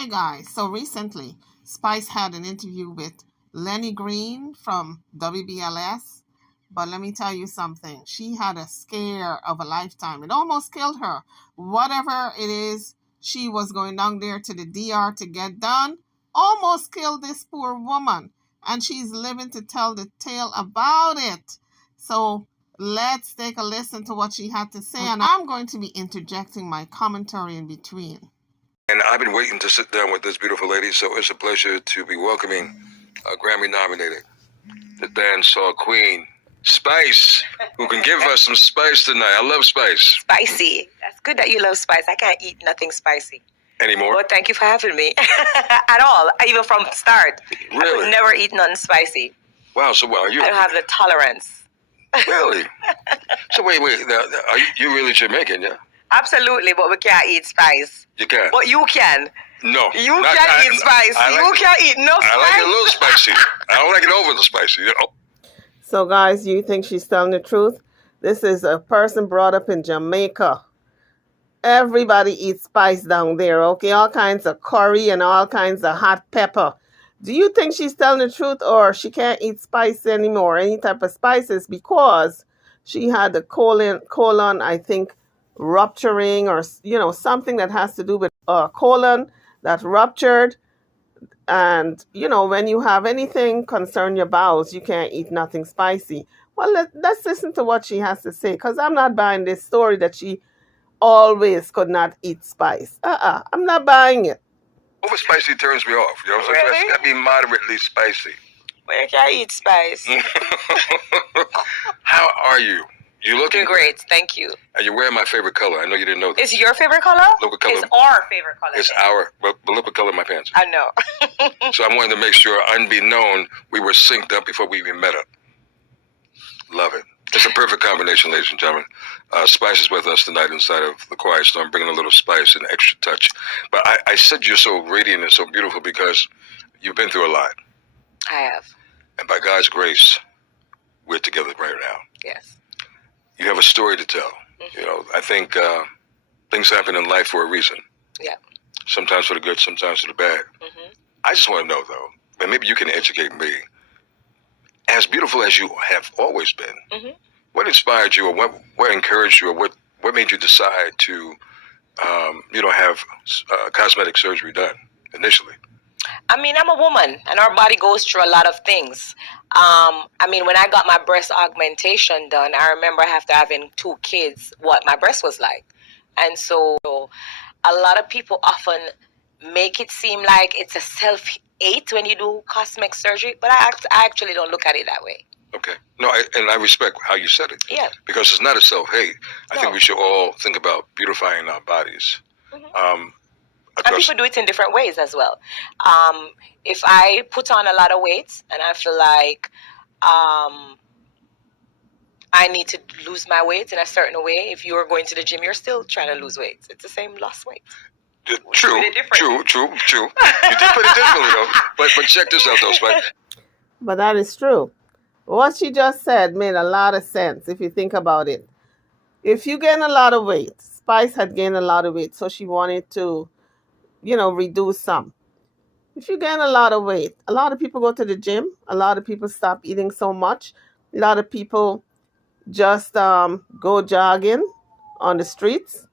Hey guys, so recently Spice had an interview with Lenny Green from WBLS, but let me tell you something. She had a scare of a lifetime. It almost killed her. Whatever it is she was going down there to the DR to get done, almost killed this poor woman. And she's living to tell the tale about it. So let's take a listen to what she had to say, and I'm going to be interjecting my commentary in between. And I've been waiting to sit down with this beautiful lady, so it's a pleasure to be welcoming a Grammy-nominated, the dancehall queen, Spice, who can give us some spice tonight. I love spice. Spicy. That's good that you love spice. I can't eat nothing spicy. Anymore? Well, thank you for having me. At all. Even from the start. Really? I could never eat nothing spicy. Wow, so well, you... I don't have the tolerance. Really? So wait, now, are you really Jamaican, yeah? Absolutely, but we can't eat spice. You can? But you can. No. You can eat spice. You can't eat no spice. I like it a little spicy. I don't like it over the spicy, you know? So guys, do you think she's telling the truth? This is a person brought up in Jamaica. Everybody eats spice down there, okay? All kinds of curry and all kinds of hot pepper. Do you think she's telling the truth, or she can't eat spice anymore, any type of spices, because she had the colon, I think, rupturing, or something that has to do with colon that ruptured. And when you have anything concern your bowels, you can't eat nothing spicy. Well, let's listen to what she has to say, because I'm not buying this story that she always could not eat spice. I'm not buying it. Over spicy turns me off, you know? So Really? it's got to be moderately spicy. Well, you can't eat spice. How are you? You looking Doing great. Thank you. And you're wearing my favorite color. I know you didn't know that. Is your favorite color? Look what color. It's our favorite color. It's our, but look what color my pants. I know. So I wanted to make sure, unbeknown, we were synced up before we even met up. Love it. It's a perfect combination, ladies and gentlemen. Spice is with us tonight inside of the Quiet Storm, bringing a little spice and extra touch. But I said you're so radiant and so beautiful because you've been through a lot. I have. And by God's grace, we're together right now. Yes. You have a story to tell. Mm-hmm. You know, I think things happen in life for a reason. Yeah. Sometimes for the good, sometimes for the bad. Mm-hmm. I just want to know, though, and maybe you can educate me. As beautiful as you have always been, mm-hmm. what inspired you, or what encouraged you, or what made you decide to, have cosmetic surgery done initially? I mean, I'm a woman, and our body goes through a lot of things. When I got my breast augmentation done, I remember after having 2 kids, what my breast was like. And so a lot of people often make it seem like it's a self-hate when you do cosmetic surgery, but I actually don't look at it that way. Okay. No, I respect how you said it. Yeah. Because it's not a self-hate. I No. think we should all think about beautifying our bodies. Mm-hmm. And people do it in different ways as well. If I put on a lot of weight and I feel like I need to lose my weight in a certain way, if you are going to the gym, you're still trying to lose weight. It's the same lost weight. True. You did put it differently, though. But check this out, though, Spike. But that is true. What she just said made a lot of sense if you think about it. If you gain a lot of weight, Spice had gained a lot of weight, so she wanted to, reduce some. If you gain a lot of weight, a lot of people go to the gym. A lot of people stop eating so much. A lot of people just go jogging on the streets.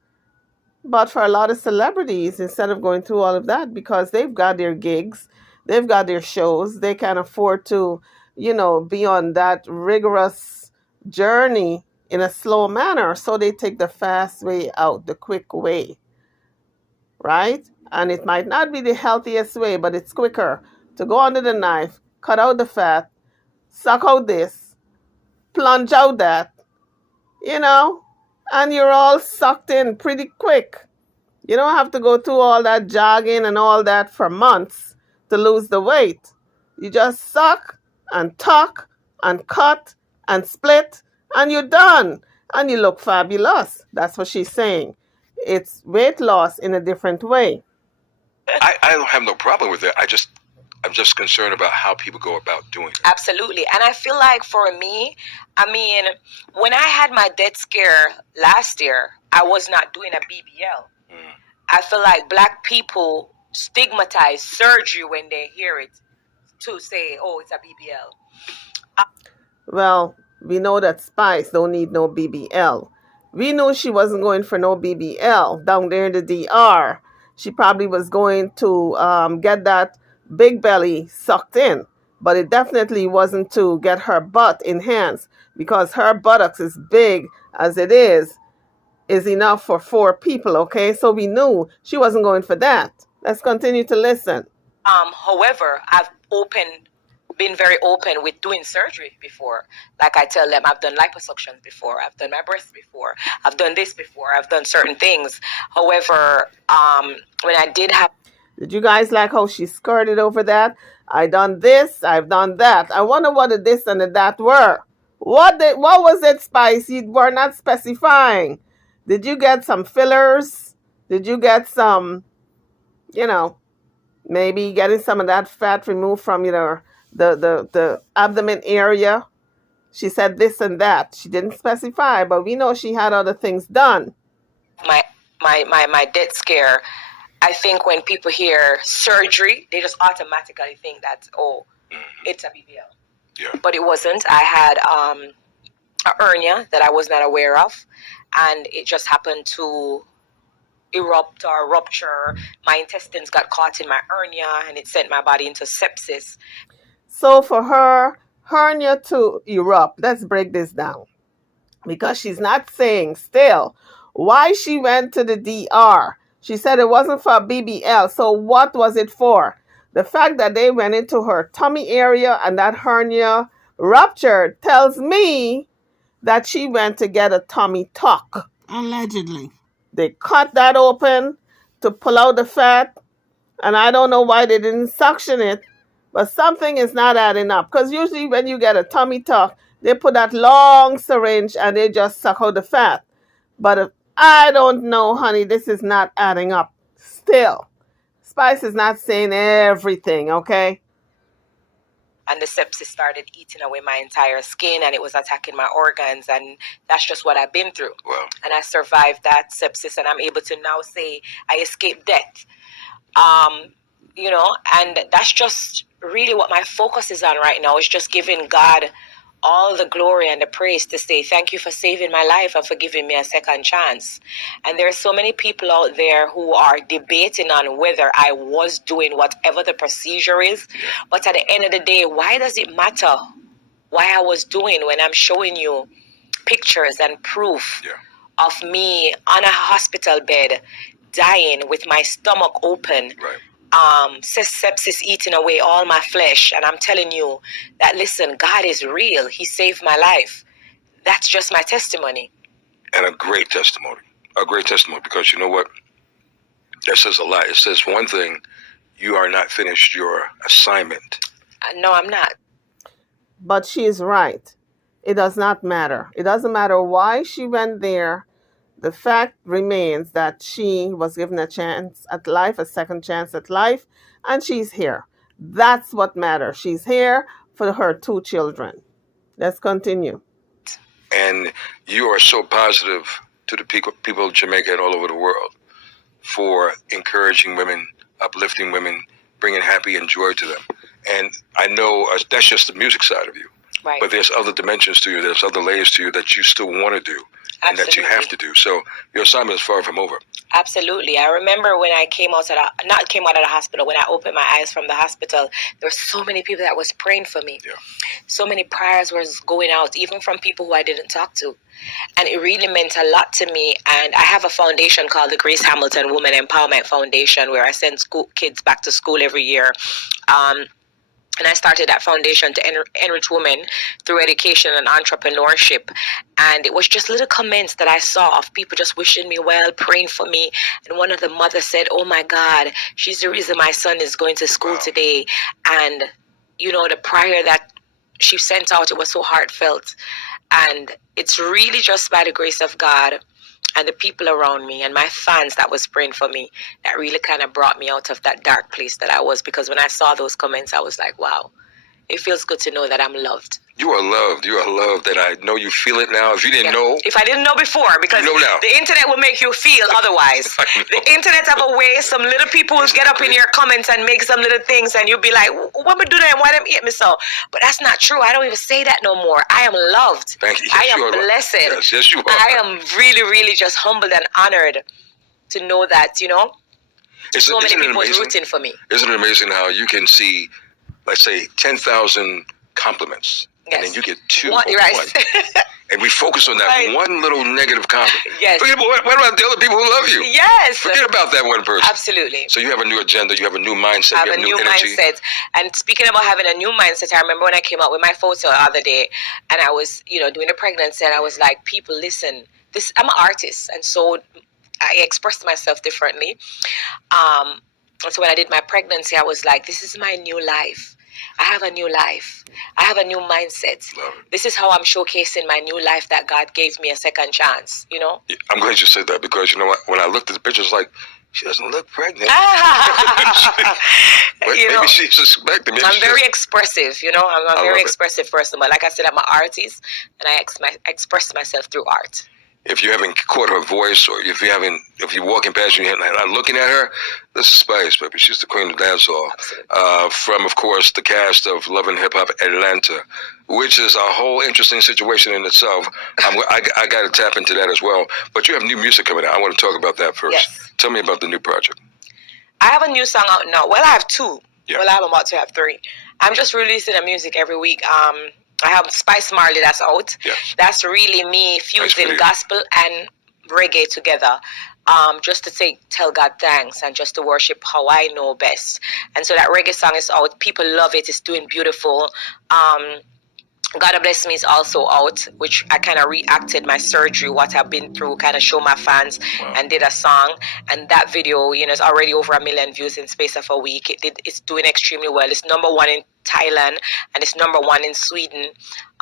But for a lot of celebrities, instead of going through all of that, because they've got their gigs, they've got their shows, they can afford to, be on that rigorous journey in a slow manner. So they take the fast way out, the quick way, right? And it might not be the healthiest way, but it's quicker to go under the knife, cut out the fat, suck out this, plunge out that, and you're all sucked in pretty quick. You don't have to go through all that jogging and all that for months to lose the weight. You just suck and tuck and cut and split, and you're done. And you look fabulous. That's what she's saying. It's weight loss in a different way. I don't have no problem with that. I'm just concerned about how people go about doing it. Absolutely. And I feel like for me, when I had my death scare last year, I was not doing a BBL. I feel like Black people stigmatize surgery when they hear it to say, oh, it's a BBL. Well, we know that Spice don't need no BBL. We knew she wasn't going for no BBL down there in the DR. She probably was going to get that big belly sucked in, but it definitely wasn't to get her butt enhanced because her buttocks is big as it is enough for 4 people. Okay, so we knew she wasn't going for that. Let's continue to listen. However, I've been very open with doing surgery before. Like I tell them, I've done liposuctions before, I've done my breasts before, I've done this before, I've done certain things. However, when I did have Did you guys like how she skirted over that? I done this, I've done that. I wonder what the this and the that were. What was it, Spice? You were not specifying. Did you get some fillers? Did you get some, maybe getting some of that fat removed from the abdomen area? She said this and that. She didn't specify, but we know she had other things done. my death scare, I think when people hear surgery, they just automatically think that, oh, it's a BBL. Yeah. But it wasn't. I had a hernia that I was not aware of, and it just happened to erupt or rupture. My intestines got caught in my hernia, and it sent my body into sepsis. So for her hernia to erupt, let's break this down. Because she's not saying still why she went to the DR. She said it wasn't for a BBL. So what was it for? The fact that they went into her tummy area and that hernia ruptured tells me that she went to get a tummy tuck. Allegedly. They cut that open to pull out the fat, and I don't know why they didn't suction it, but something is not adding up. Because usually when you get a tummy tuck, they put that long syringe and they just suck out the fat. But I don't know, honey, this is not adding up. Still, Spice is not saying everything, okay? And the sepsis started eating away my entire skin, and it was attacking my organs, and that's just what I've been through. Wow. And I survived that sepsis, and I'm able to now say I escaped death. And that's just really what my focus is on right now, is just giving God all the glory and the praise to say thank you for saving my life and for giving me a second chance. And there are so many people out there who are debating on whether I was doing whatever the procedure is. But at the end of the day, why does it matter why I was doing when I'm showing you pictures and proof of me on a hospital bed dying with my stomach open? Right. Sepsis eating away all my flesh, and I'm telling you that, listen, God is real. He saved my life. That's just my testimony. And a great testimony. A great testimony, because you know what? That says a lot. It says one thing: you are not finished your assignment. No, I'm not. But she is right. It does not matter. It doesn't matter why she went there. The fact remains that she was given a chance at life, a second chance at life, and she's here. That's what matters. She's here for her 2 children. Let's continue. And you are so positive to the people of Jamaica and all over the world for encouraging women, uplifting women, bringing happy and joy to them. And I know that's just the music side of you. Right. But there's other dimensions to you. There's other layers to you that you still want to do. And Absolutely. that you have to do. So your assignment is far from over. Absolutely. I remember when I came out of the hospital, when I opened my eyes from the hospital, there were so many people that was praying for me. Yeah. So many prayers was going out, even from people who I didn't talk to. And it really meant a lot to me. And I have a foundation called the Grace Hamilton Women Empowerment Foundation, where I send kids back to school every year. And I started that foundation to enrich women through education and entrepreneurship. And it was just little comments that I saw of people just wishing me well, praying for me. And one of the mothers said, oh my God, she's the reason my son is going to school today. And, the prayer that she sent out, it was so heartfelt. And it's really just by the grace of God and the people around me and my fans that was praying for me that really kind of brought me out of that dark place that I was. Because when I saw those comments, I was like, wow, it feels good to know that I'm loved. You are loved. You are loved, and I know you feel it now. If you didn't know, if I didn't know before, because you know now. The internet will make you feel otherwise. The internet have a way. Some little people will get up in your comments and make some little things, and you'll be like, "What me do that? Why them hate me so?" But that's not true. I don't even say that no more. I am loved. Thank you. Yes, I am blessed. Yes, you are. I am really, really just humbled and honored to know that so many people are rooting for me. Isn't it amazing how you can see, let's say, 10,000 compliments, and then you get two one. And we focus on that one little negative comment. Yes. Forget about what about the other people who love you? Yes. Forget about that one person. Absolutely. So you have a new agenda, you have a new mindset, I have you have a new energy. mindset. And speaking about having a new mindset, I remember when I came out with my photo the other day, and I was, doing a pregnancy, and I was like, people, listen, I'm an artist, and so I expressed myself differently. So when I did my pregnancy, I was like, this is my new life. I have a new life. I have a new mindset. This is how I'm showcasing my new life that God gave me a second chance, I'm glad you said that, because you know what? When I looked at the pictures, like, she doesn't look pregnant. Maybe she's suspecting. I'm very expressive, I'm a very expressive person. But like I said, I'm an artist, and I express myself through art. If you haven't caught her voice, or if you're walking past you and not looking at her, this is Spice, baby. She's the queen of dancehall. From, of course, the cast of Love and Hip Hop Atlanta, which is a whole interesting situation in itself. I got to tap into that as well. But you have new music coming out. I want to talk about that first. Yes. Tell me about the new project. I have a new song out now. Well, I have two. Yeah. Well, I'm about to have three. I'm just releasing a music every week. I have Spice Marley that's out. Yeah. That's really me fusing gospel and reggae together, just to tell God thanks and just to worship how I know best. And so that reggae song is out. People love it. It's doing beautiful. God Bless Me is also out, which I kind of reacted my surgery, what I've been through, kind of show my fans, and did a song. And that video, is already over 1 million views in space of a week. It's doing extremely well. It's #1 in Thailand, and it's #1 in Sweden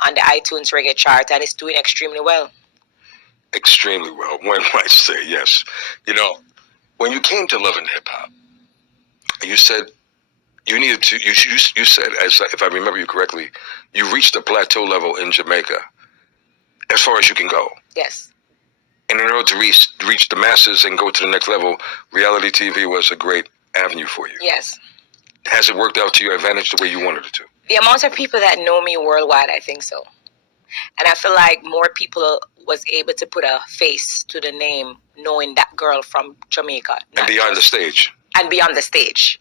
on the iTunes reggae chart, and it's doing extremely well. Extremely well, one might say, yes. When you came to Love and Hip Hop, you said you needed to, you said, if I remember you correctly, you reached a plateau level in Jamaica as far as you can go. Yes. And in order to reach the masses and go to the next level, reality TV was a great avenue for you. Yes. Has it worked out to your advantage the way you wanted it to? The amount of people that know me worldwide, I think so. And I feel like more people was able to put a face to the name, knowing that girl from Jamaica. And beyond the stage. And beyond the stage.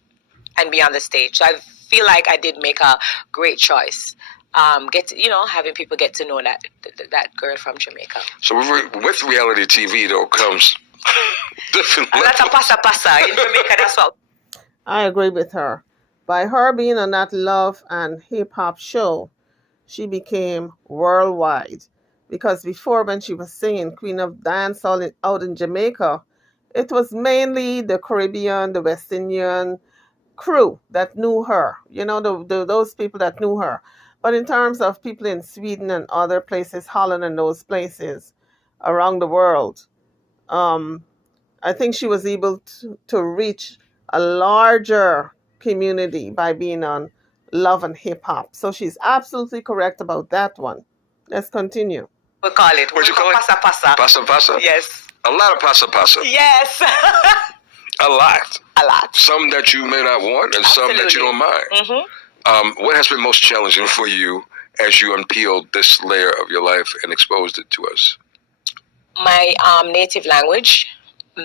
So I feel like I did make a great choice. Having people get to know that girl from Jamaica. So with reality TV, though, comes different levels. That's a pasa in Jamaica. That's what. I agree with her. By her being on that Love and Hip Hop show, she became worldwide. Because before, when she was singing Queen of Dancehall out in Jamaica, it was mainly the Caribbean, the West Indian crew that knew her. Those people that knew her. But in terms of people in Sweden and other places, Holland and those places around the world, I think she was able to reach a larger community by being on Love and Hip Hop. So she's absolutely correct about that one. Let's continue. We call it. What'd you call it? Pasa. Pasa? Yes. A lot of pasa. Yes. A lot. Some that you may not want, and some that you don't mind. Mm-hmm. What has been most challenging for you as you unpeeled this layer of your life and exposed it to us? My native language.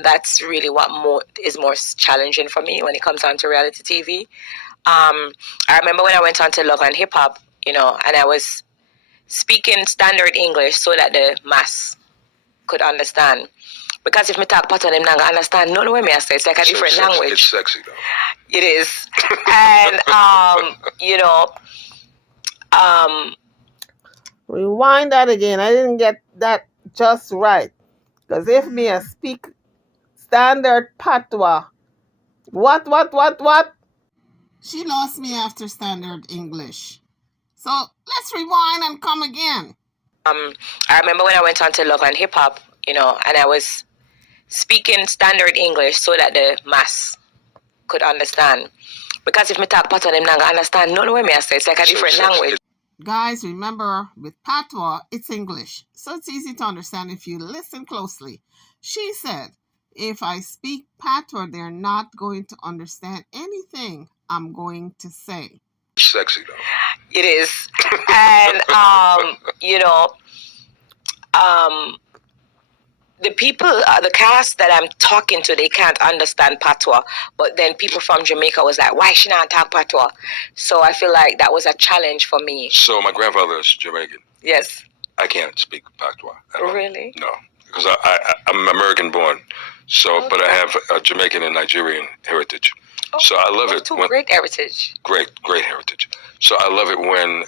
That's really what is more challenging for me when it comes down to reality TV. I remember when I went on to Love and Hip Hop, and I was speaking standard English so that the mass could understand. Because if me talk pattern, them not understand none way me I say. It's like a different language. It's sexy though. It is. And rewind that again. I didn't get that just right. Because if me I speak standard patois, what? She lost me after standard English. So let's rewind and come again. I remember when I went on to Love and Hip Hop, and I was speaking standard English so that the mass could understand. Because if me talk pattern, them not understand none way me I say. It's like a different language. Guys, remember, with patois, it's English, so it's easy to understand if you listen closely. She said, if I speak patois, they're not going to understand anything I'm going to say. Sexy, though. It is. And, the people, the cast that I'm talking to, they can't understand patois. But then people from Jamaica was like, why she not talk patois? So I feel like that was a challenge for me. So my grandfather is Jamaican. Yes. I can't speak patois at all. Really? No, because I'm American born. So, okay. But I have a Jamaican and Nigerian heritage. Oh, so I love it. Great heritage. Great heritage. So I love it when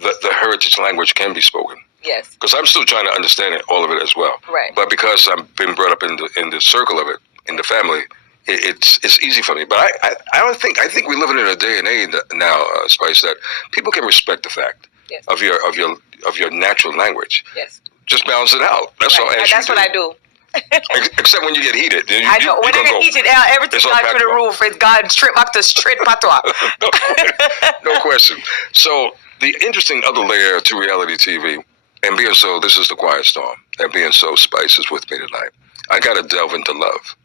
the heritage language can be spoken. Yes. Because I'm still trying to understand it, all of it as well. Right. But because I've been brought up in the circle of it, in the family, it's easy for me. But I think we're living in a day and age now, Spice, that people can respect the fact yes. of your natural language. Yes. Just balance it out. That's all. And that's what I do. Except when you get heated. I know. When I get heated, everything's gone through the roof. It's gone straight back to straight patois. No question. So the interesting other layer to reality TV, and being so, this is the Quiet Storm, and being so, Spice is with me tonight. I got to delve into love.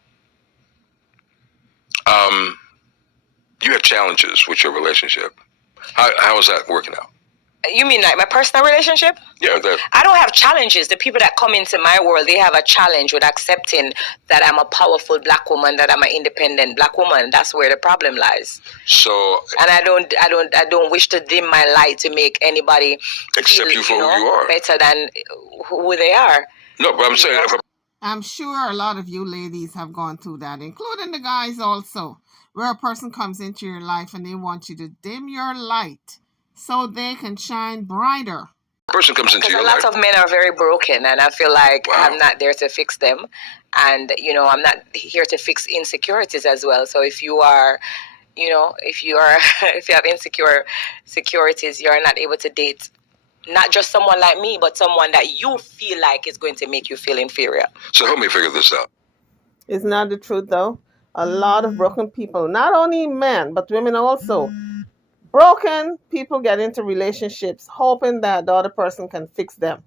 You have challenges with your relationship. How is that working out? You mean like my personal relationship? Yeah. I don't have challenges. The people that come into my world, they have a challenge with accepting that I'm a powerful black woman, that I'm an independent black woman. That's where the problem lies. So. And I don't wish to dim my light to make anybody accept feel, you for who you are, better than who they are. No, but I'm saying. I'm sure a lot of you ladies have gone through that, including the guys also, where a person comes into your life and they want you to dim your light so they can shine brighter. Person comes into your life. Because a lot of men are very broken, and I feel like I'm not there to fix them. And, I'm not here to fix insecurities as well. So if you are, if you have insecurities, you're not able to date not just someone like me, but someone that you feel like is going to make you feel inferior. So help me figure this out. Isn't that the truth, though? A lot of broken people, not only men, but women also. Broken people get into relationships hoping that the other person can fix them.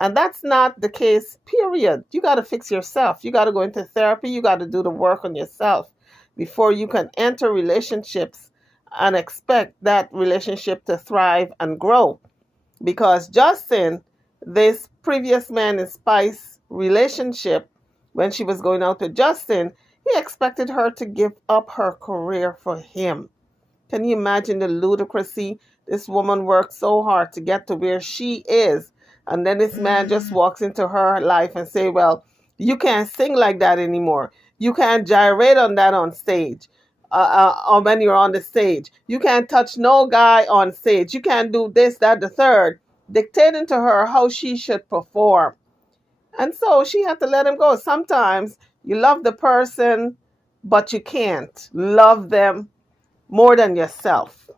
And that's not the case, period. You got to fix yourself. You got to go into therapy. You got to do the work on yourself before you can enter relationships and expect that relationship to thrive and grow. Because Justin, this previous man in Spice's relationship, when she was going out with Justin, he expected her to give up her career for him. Can you imagine the ludicrousy? This woman worked so hard to get to where she is. And then this man just walks into her life and say, well, you can't sing like that anymore. You can't gyrate on that on stage. Or when you're on the stage. You can't touch no guy on stage. You can't do this, that, the third. Dictating to her how she should perform. And so she had to let him go. Sometimes you love the person, but you can't love them more than yourself.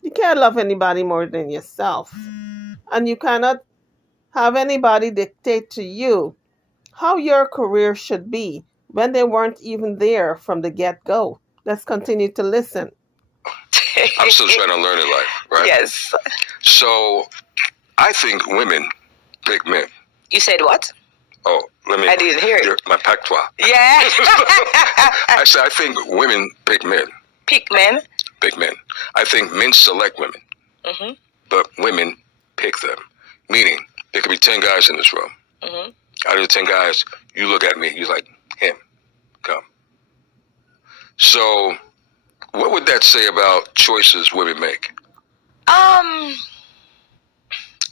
You can't love anybody more than yourself. And you cannot have anybody dictate to you how your career should be when they weren't even there from the get-go. Let's continue to listen. I'm still trying to learn in life, right? Yes. So I think women pick men. You said what? Oh, I didn't hear it. My patois. Yeah. I said I think women pick men. Pick men? Pick men. I think men select women, but women pick them. Meaning, there could be 10 guys in this room. Out of the 10 guys, you look at me, you're like, him, come. So, what would that say about choices women make?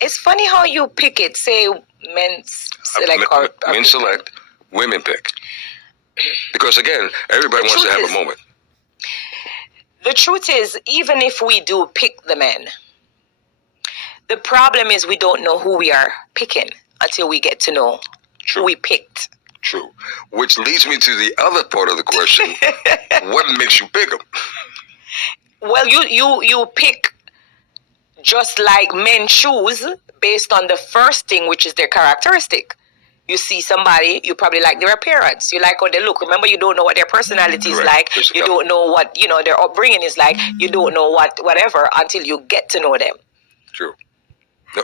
It's funny how you pick it. Say men select or men select, women pick. Because again, everybody wants to have a moment. The truth is, even if we do pick the men, the problem is we don't know who we are picking until we get to know who we picked. True. Which leads me to the other part of the question. What makes you pick them? Well, you pick just like men choose based on the first thing, which is their characteristic. You see somebody, you probably like their appearance. You like how they look. Remember, you don't know what their personality is like. You don't know what, their upbringing is like. You don't know whatever until you get to know them. True.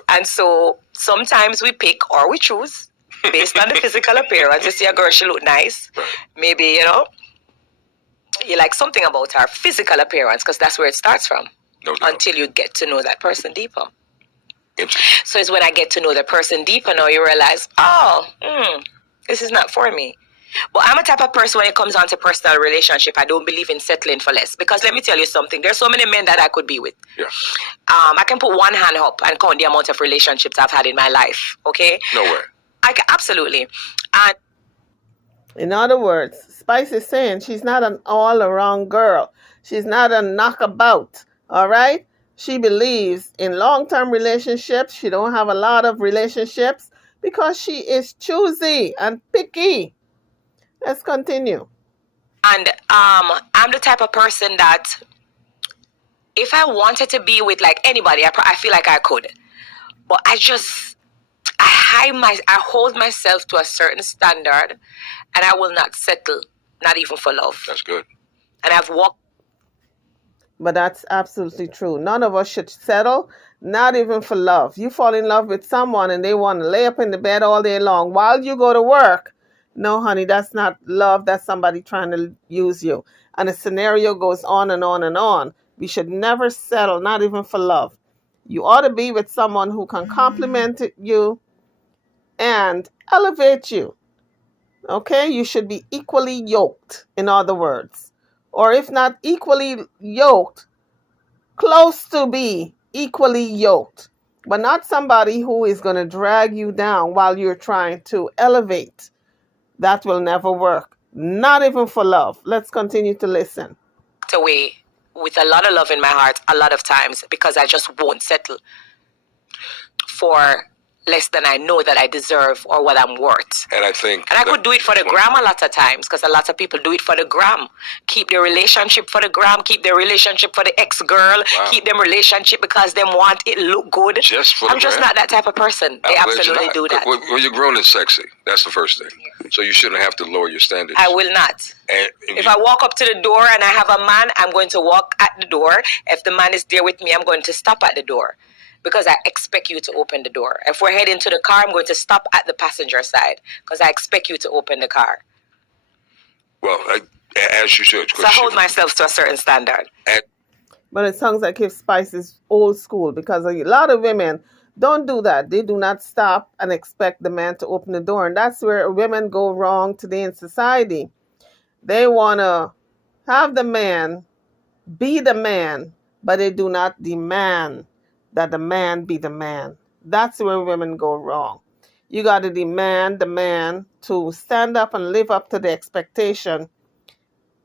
And so sometimes we pick or we choose based on the physical appearance. You see a girl, she look nice. Maybe, you like something about her physical appearance because that's where it starts from. No doubt. Until you get to know that person deeper. So it's when I get to know the person deeper now you realize, this is not for me. But I'm a type of person when it comes on to personal relationship, I don't believe in settling for less. Because let me tell you something, there's so many men that I could be with. Yeah. I can put one hand up and count the amount of relationships I've had in my life. Okay? No way. I can, absolutely. And in other words, Spice is saying she's not an all-around girl. She's not a knockabout. All right? She believes in long-term relationships. She don't have a lot of relationships because she is choosy and picky. Let's continue. And I'm the type of person that if I wanted to be with like anybody, I feel like I could. But I hold myself to a certain standard and I will not settle, not even for love. That's good. And I've walked. But that's absolutely true. None of us should settle, not even for love. You fall in love with someone and they want to lay up in the bed all day long while you go to work. No, honey, that's not love. That's somebody trying to use you. And the scenario goes on and on and on. We should never settle, not even for love. You ought to be with someone who can compliment you and elevate you. Okay? You should be equally yoked, in other words. Or if not equally yoked, close to be equally yoked. But not somebody who is going to drag you down while you're trying to elevate. That will never work. Not even for love. Let's continue to listen. Away with a lot of love in my heart a lot of times because I just won't settle for less than I know that I deserve or what I'm worth. And I could do it for the gram a lot of times because a lot of people do it for the gram. Keep their relationship for the gram, keep their relationship for the ex-girl, keep them relationship because them want it look good. Just for I'm just not that type of person. They absolutely do that. Well, you're grown and sexy. That's the first thing. So you shouldn't have to lower your standards. I will not. And if I walk up to the door and I have a man, I'm going to walk at the door. If the man is there with me, I'm going to stop at the door. Because I expect you to open the door. If we're heading to the car, I'm going to stop at the passenger side because I expect you to open the car. Well, as you should. So I hold myself to a certain standard. But it sounds like if Spice is old school because a lot of women don't do that. They do not stop and expect the man to open the door. And that's where women go wrong today in society. They want to have the man be the man, but they do not demand that the man be the man. That's where women go wrong. You got to demand the man to stand up and live up to the expectation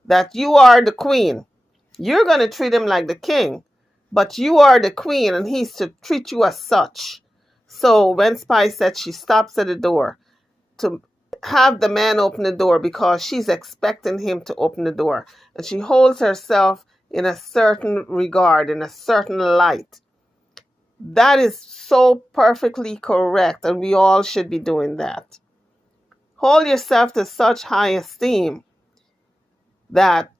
that you are the queen. You're going to treat him like the king, but you are the queen and he's to treat you as such. So when Spice said she stops at the door to have the man open the door because she's expecting him to open the door, and she holds herself in a certain regard, in a certain light, that is so perfectly correct, and we all should be doing that. Hold yourself to such high esteem that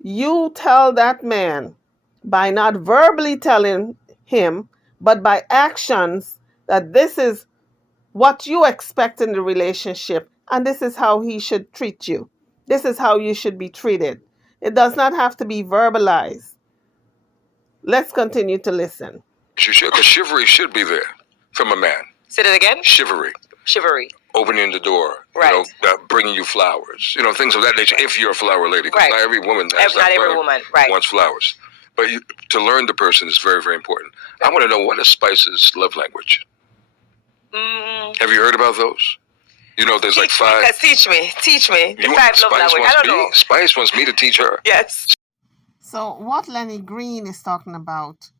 you tell that man by not verbally telling him, but by actions, that this is what you expect in the relationship, and this is how he should treat you. This is how you should be treated. It does not have to be verbalized. Let's continue to listen. Because chivalry should be there from a man. Say that again? Chivalry. Opening the door. Right. Bringing you flowers. Things of that nature. If you're a flower lady. Because not every woman wants flowers. But to learn the person is very, very important. I want to know, what is Spice's love language? Have you heard about those? There's like 5. Teach me. The 5 love language. I don't know. Spice wants me to teach her. Yes. So what Lenny Green is talking about,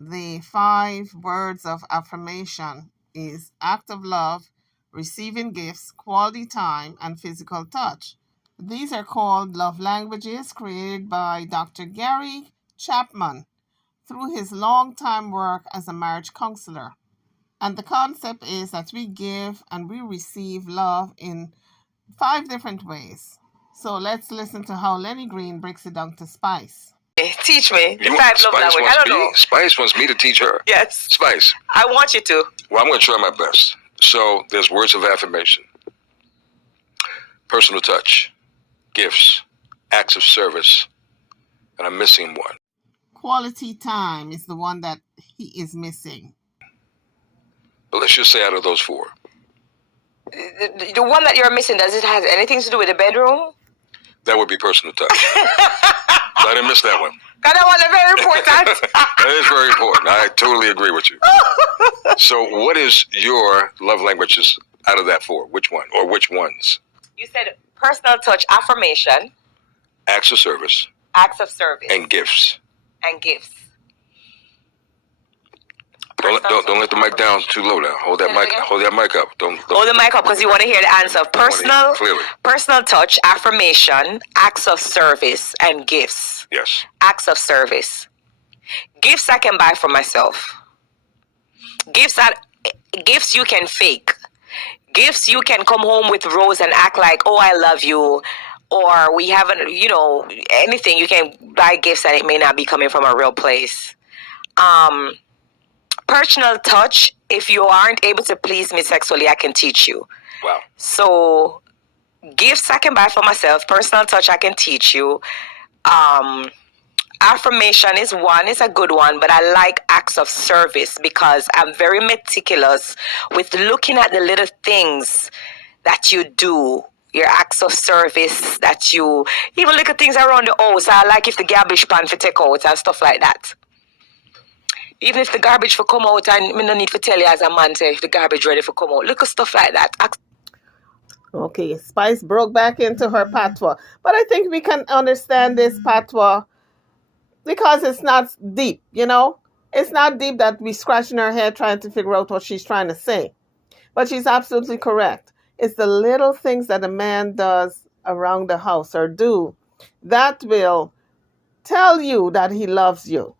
the 5 words of affirmation, is act of love, receiving gifts, quality time, and physical touch. These are called love languages, created by Dr. Gary Chapman through his long-time work as a marriage counselor. And the concept is that we give and we receive love in 5 different ways. So let's listen to how Lenny Green breaks it down to Spice. Teach me. The five love language. I don't know. Spice wants me to teach her. Yes. Spice. I want you to. Well, I'm going to try my best. So there's words of affirmation, personal touch, gifts, acts of service, and I'm missing one. Quality time is the one that he is missing. But let's just say out of those four. The one that you're missing, does it have anything to do with the bedroom? That would be personal touch. So I didn't miss that one. That one is very important. That is very important. I totally agree with you. So what is your love languages out of that four? Which one or which ones? You said personal touch, affirmation, Acts of service, and gifts. Gifts. Don't let the mic down too low now. Hold that mic up. Don't hold the mic up because you want to hear the answer. Personal touch, affirmation, acts of service, and gifts. Yes. Acts of service. Gifts I can buy for myself. Gifts you can fake. Gifts you can come home with rose and act like, oh, I love you. Or we haven't, anything. You can buy gifts and it may not be coming from a real place. Personal touch, if you aren't able to please me sexually, I can teach you. Wow. So, gifts I can buy for myself. Personal touch, I can teach you. Affirmation is a good one, but I like acts of service because I'm very meticulous with looking at the little things that you do. Your acts of service that you, even little things around the house. I like if the garbage pan for take out and stuff like that. Even if the garbage for come out, and I no need to tell you as a man, say if the garbage ready for come out. Look at stuff like that. Okay, Spice broke back into her patois. But I think we can understand this patois because it's not deep, It's not deep that we scratching our head trying to figure out what she's trying to say. But she's absolutely correct. It's the little things that a man does around the house or do that will tell you that he loves you.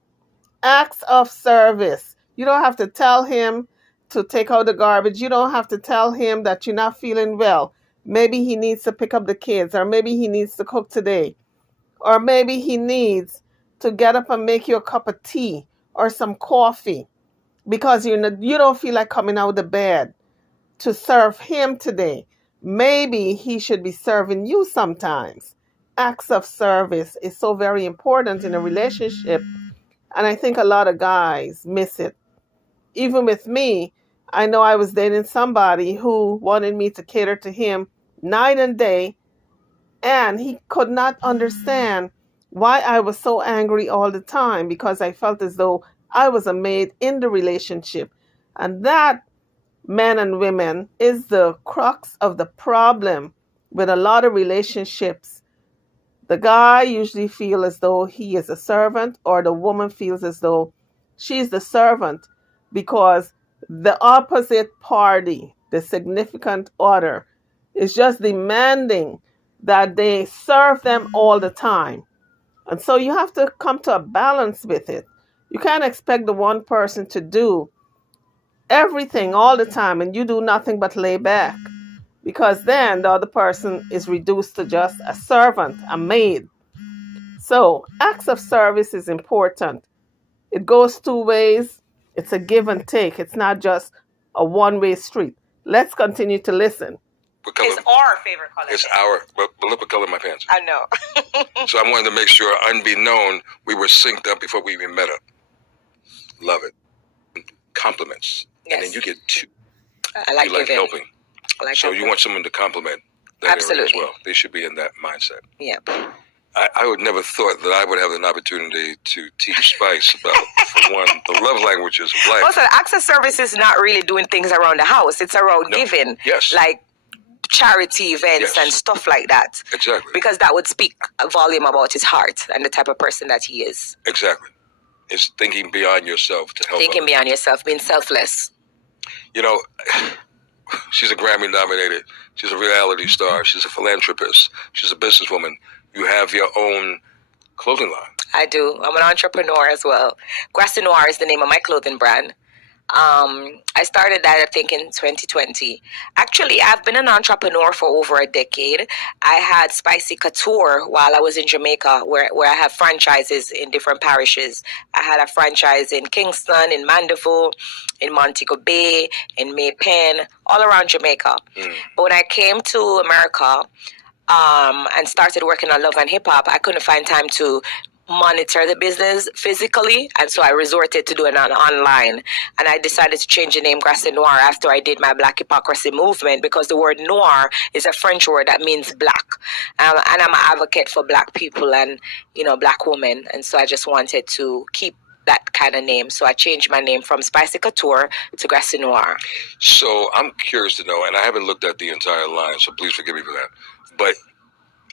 Acts of service. You don't have to tell him to take out the garbage. You don't have to tell him that you're not feeling well. Maybe he needs to pick up the kids, or maybe he needs to cook today, or maybe he needs to get up and make you a cup of tea or some coffee because you don't feel like coming out of the bed to serve him today. Maybe he should be serving you sometimes. Acts of service is so very important in a relationship. And I think a lot of guys miss it. Even with me, I know I was dating somebody who wanted me to cater to him night and day. And he could not understand why I was so angry all the time because I felt as though I was a maid in the relationship. And that, men and women, is the crux of the problem with a lot of relationships. The guy usually feels as though he is a servant, or the woman feels as though she's the servant because the opposite party, the significant other, is just demanding that they serve them all the time. And so you have to come to a balance with it. You can't expect the one person to do everything all the time and you do nothing but lay back, because then the other person is reduced to just a servant, a maid. So acts of service is important. It goes two ways. It's a give and take. It's not just a one-way street. Let's continue to listen. It's our favorite color. It's our, but look what color my pants. I know. So I wanted to make sure, unbeknown, we were synced up before we even met up. Love it. Compliments. Yes. And then you get two. I like you like giving. helping. So you want someone to compliment that area as well. They should be in that mindset. Yeah. I would never thought that I would have an opportunity to teach Spice about, for one, the love languages of life. Also, acts of service is not really doing things around the house. It's around giving. Yes. Like charity events and stuff like that. Exactly. Because that would speak a volume about his heart and the type of person that he is. Exactly. It's thinking beyond yourself to help Thinking others. Beyond yourself, being selfless. She's a Grammy nominated. She's a reality star. She's a philanthropist. She's a businesswoman. You have your own clothing line. I do. I'm an entrepreneur as well. Grassy Noir is the name of my clothing brand. I started that, I think, in 2020. Actually, I've been an entrepreneur for over a decade. I had Spicy Couture while I was in Jamaica, where I have franchises in different parishes. I had a franchise in Kingston, in Mandeville, in Montego Bay, in May Pen, all around Jamaica. But when I came to America, and started working on Love and Hip Hop, I couldn't find time to monitor the business physically, and so I resorted to doing it online. And I decided to change the name Grassy Noir after I did my Black Hypocrisy movement, because the word noir is a French word that means black, and I'm an advocate for black people and black women, and so I just wanted to keep that kind of name. So I changed my name from Spicy Couture to Grassy Noir. So I'm curious to know, and I haven't looked at the entire line, so please forgive me for that. But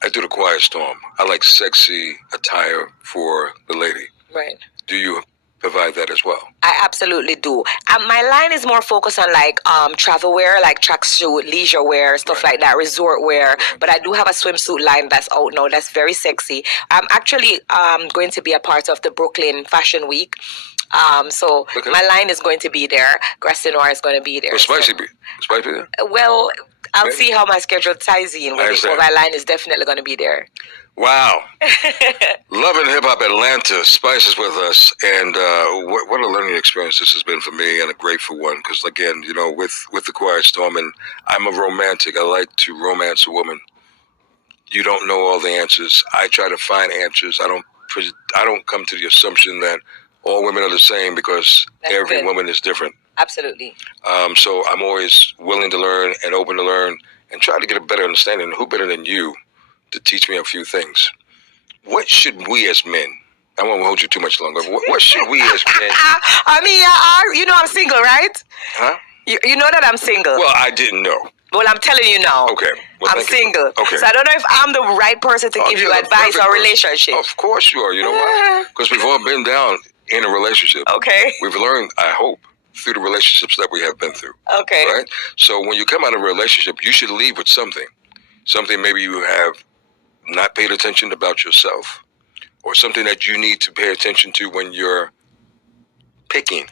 I do the Quiet Storm. I like sexy attire for the lady. Right. Do you provide that as well? I absolutely do. My line is more focused on like travel wear, like tracksuit, leisure wear, stuff like that, resort wear. But I do have a swimsuit line that's out now that's very sexy. I'm actually going to be a part of the Brooklyn Fashion Week. So my line is going to be there. Grassy Noir is going to be there. Well, Spicy there? Well, I'll see how my schedule ties in with it, but my line is definitely going to be there. Wow. Love and Hip Hop Atlanta. Spice is with us. And what a learning experience this has been for me, and a grateful one. Because, again, with the Quiet Storm, and I'm a romantic. I like to romance a woman. You don't know all the answers. I try to find answers. I don't come to the assumption that all women are the same, because every woman is different. Absolutely. So I'm always willing to learn and open to learn and try to get a better understanding. Who better than you to teach me a few things? What should we as men? I won't hold you too much longer. What should we as men? I mean, I'm single, right? Huh? You know that I'm single. Well, I didn't know. Well, I'm telling you now. Okay. Well, I'm single. Okay. So I don't know if I'm the right person to give you advice or relationship. Of course you are. You know why? Because we've all been down in a relationship. Okay. We've learned, I hope, through the relationships that we have been through. Okay. Right? So when you come out of a relationship, you should leave with something. Something maybe you have not paid attention about yourself, or something that you need to pay attention to when you're picking.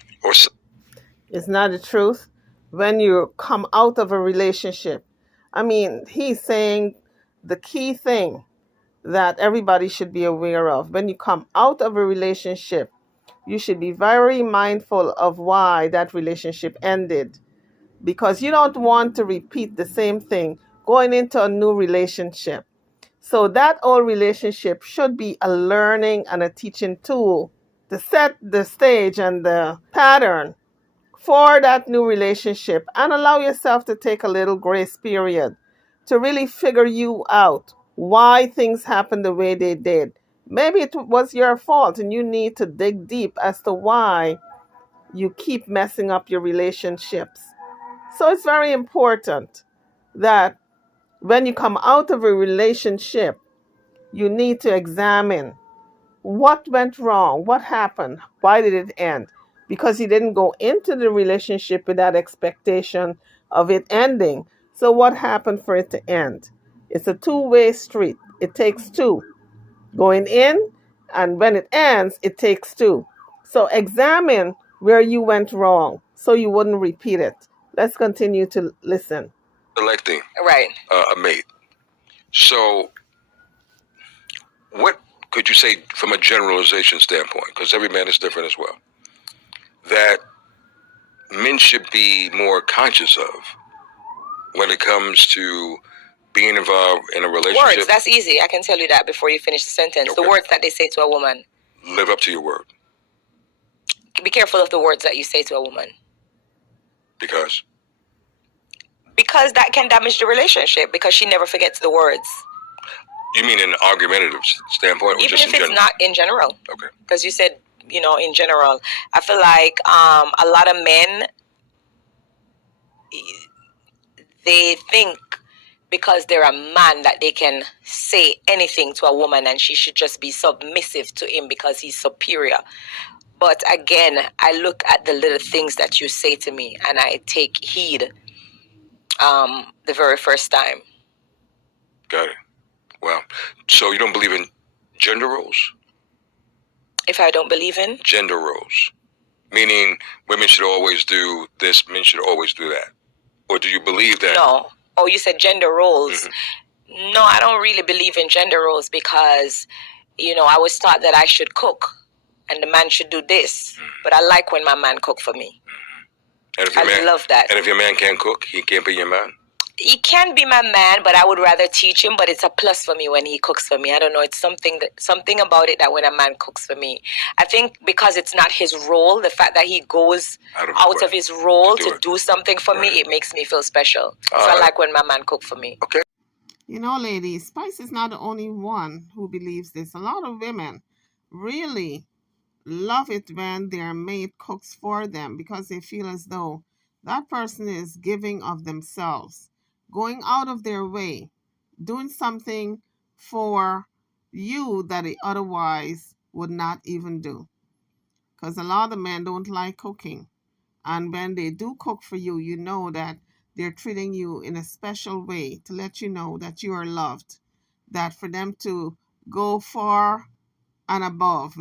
It's not the truth. When you come out of a relationship, I mean, he's saying the key thing that everybody should be aware of. When you come out of a relationship, you should be very mindful of why that relationship ended, because you don't want to repeat the same thing going into a new relationship. So that old relationship should be a learning and a teaching tool to set the stage and the pattern for that new relationship, and allow yourself to take a little grace period to really figure you out why things happened the way they did. Maybe it was your fault and you need to dig deep as to why you keep messing up your relationships. So it's very important that when you come out of a relationship, you need to examine what went wrong, what happened, why did it end? Because you didn't go into the relationship with that expectation of it ending. So what happened for it to end? It's a two-way street. It takes two. Going in, and when it ends, it takes two. So examine where you went wrong so you wouldn't repeat it. Let's continue to listen. Selecting Right. A mate. So what could you say from a generalization standpoint, because every man is different as well, that men should be more conscious of when it comes to being involved in a relationship? Words, that's easy. I can tell you that before you finish the sentence. Okay. The words that they say to a woman. Live up to your word. Be careful of the words that you say to a woman. Because? Because that can damage the relationship, because she never forgets the words. You mean in an argumentative standpoint? Even if it's not in general. Okay. Because you said, in general. I feel like a lot of men, they think because they're a man that they can say anything to a woman and she should just be submissive to him because he's superior. But again, I look at the little things that you say to me and I take heed the very first time. Got it. Wow. So you don't believe in gender roles? If I don't believe in? Gender roles. Meaning women should always do this, men should always do that. Or do you believe that? No. Oh, you said gender roles. Mm-hmm. No, I don't really believe in gender roles because, I was taught that I should cook and the man should do this. Mm-hmm. But I like when my man cook for me. Mm-hmm. And I love that. And if your man can't cook, he can't be your man? He can be my man, but I would rather teach him. But it's a plus for me when he cooks for me. I don't know. It's something about it that when a man cooks for me, I think because it's not his role, the fact that he goes out of his role to do something for me, it makes me feel special. So I like when my man cook for me. Okay. Ladies, Spice is not the only one who believes this. A lot of women really love it when their mate cooks for them because they feel as though that person is giving of themselves, going out of their way, doing something for you that they otherwise would not even do. Because a lot of men don't like cooking. And when they do cook for you, you know that they're treating you in a special way to let you know that you are loved. That for them to go far and above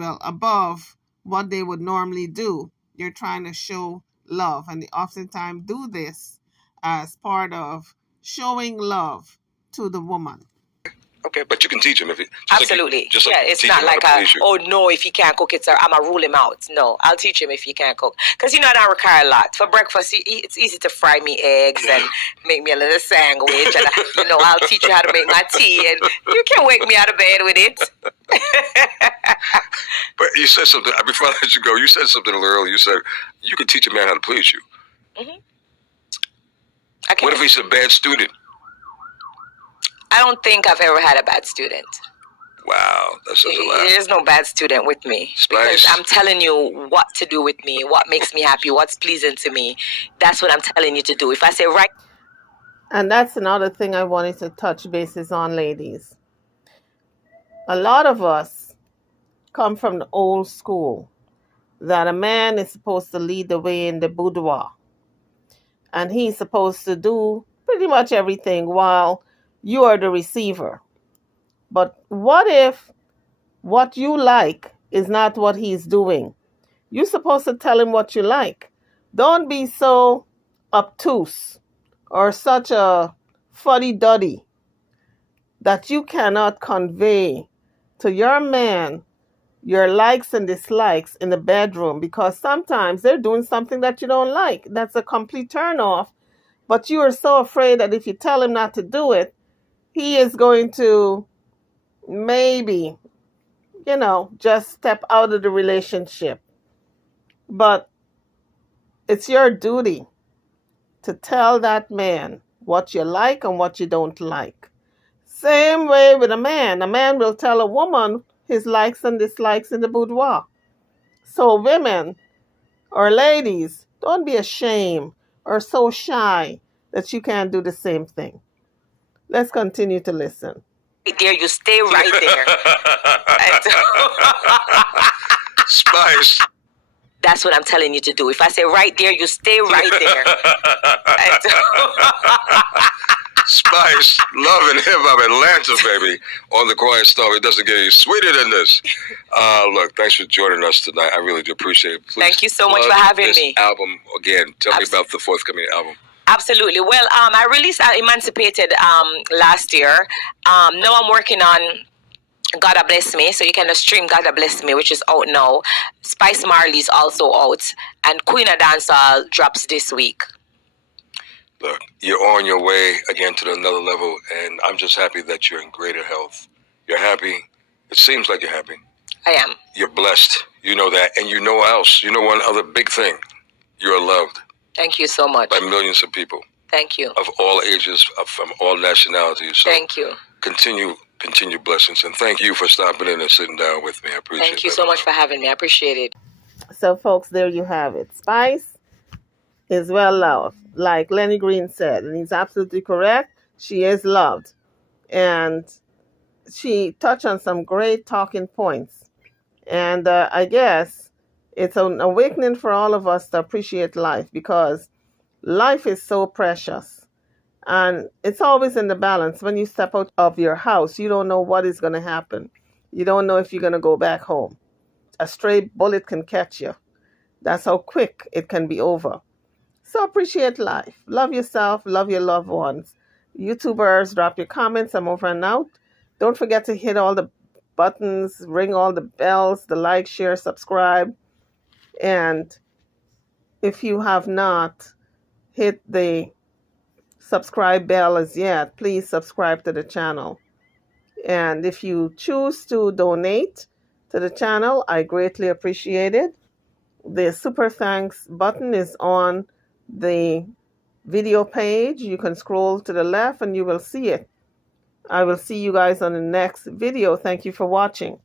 what they would normally do, you're trying to show love. And they oftentimes do this as part of showing love to the woman. Okay, but you can teach him if it. Absolutely. It's not like no, if he can't cook, I'm going to rule him out. No, I'll teach him if he can't cook. Because, I don't require a lot. For breakfast, it's easy to fry me eggs and make me a little sandwich. And, I'll teach you how to make my tea. And you can wake me out of bed with it. But you said something, before I let you go, you said something a little earlier. You said you can teach a man how to please you. Mm-hmm. What if he's a bad student? I don't think I've ever had a bad student. Wow, that says a lot. There's no bad student with me. Spice. Because I'm telling you what to do with me, what makes me happy, what's pleasing to me. That's what I'm telling you to do. If I say right. And that's another thing I wanted to touch bases on, ladies. A lot of us come from the old school that a man is supposed to lead the way in the boudoir. And he's supposed to do pretty much everything while you are the receiver. But what if what you like is not what he's doing? You're supposed to tell him what you like. Don't be so obtuse or such a fuddy-duddy that you cannot convey to your man your likes and dislikes in the bedroom, because sometimes they're doing something that you don't like. That's a complete turn-off. But you are so afraid that if you tell him not to do it, he is going to maybe, just step out of the relationship. But it's your duty to tell that man what you like and what you don't like. Same way with a man. A man will tell a woman his likes and dislikes in the boudoir. So women or ladies, don't be ashamed or so shy that you can't do the same thing. Let's continue to listen. There, you stay right there. Spice. That's what I'm telling you to do. If I say right there, you stay right there. Spice, love and hip hop Atlanta, baby. On the Quiet Storm. It doesn't get any sweeter than this. Look, thanks for joining us tonight. I really do appreciate it. Please, thank you so much for having this me. Album again. Tell me about the forthcoming album. Absolutely. Well, I released Emancipated last year. Now I'm working on God Bless Me, so you can stream God Bless Me, which is out now. Spice Marley's also out, and Queen of Dancehall drops this week. Look, you're on your way again to another level, and I'm just happy that you're in greater health. You're happy. It seems like you're happy. I am. You're blessed. You know that, and you know else. You know one other big thing. You're loved. Thank you so much. By millions of people. Thank you. Of all ages, from all nationalities. So thank you. Continue blessings, and thank you for stopping in and sitting down with me. I appreciate it. Thank you so much for having me. I appreciate it. So, folks, there you have it. Spice is well loved, like Lenny Green said, and he's absolutely correct. She is loved, and she touched on some great talking points. And I guess it's an awakening for all of us to appreciate life, because life is so precious. And it's always in the balance. When you step out of your house, you don't know what is going to happen. You don't know if you're going to go back home. A stray bullet can catch you. That's how quick it can be over. So appreciate life. Love yourself. Love your loved ones. YouTubers, drop your comments. I'm over and out. Don't forget to hit all the buttons, ring all the bells, the like, share, subscribe. And if you have not hit the subscribe bell as yet, please subscribe to the channel. And if you choose to donate to the channel, I greatly appreciate it. The super thanks button is on the video page. You can scroll to the left and you will see it. I will see you guys on the next video. Thank you for watching.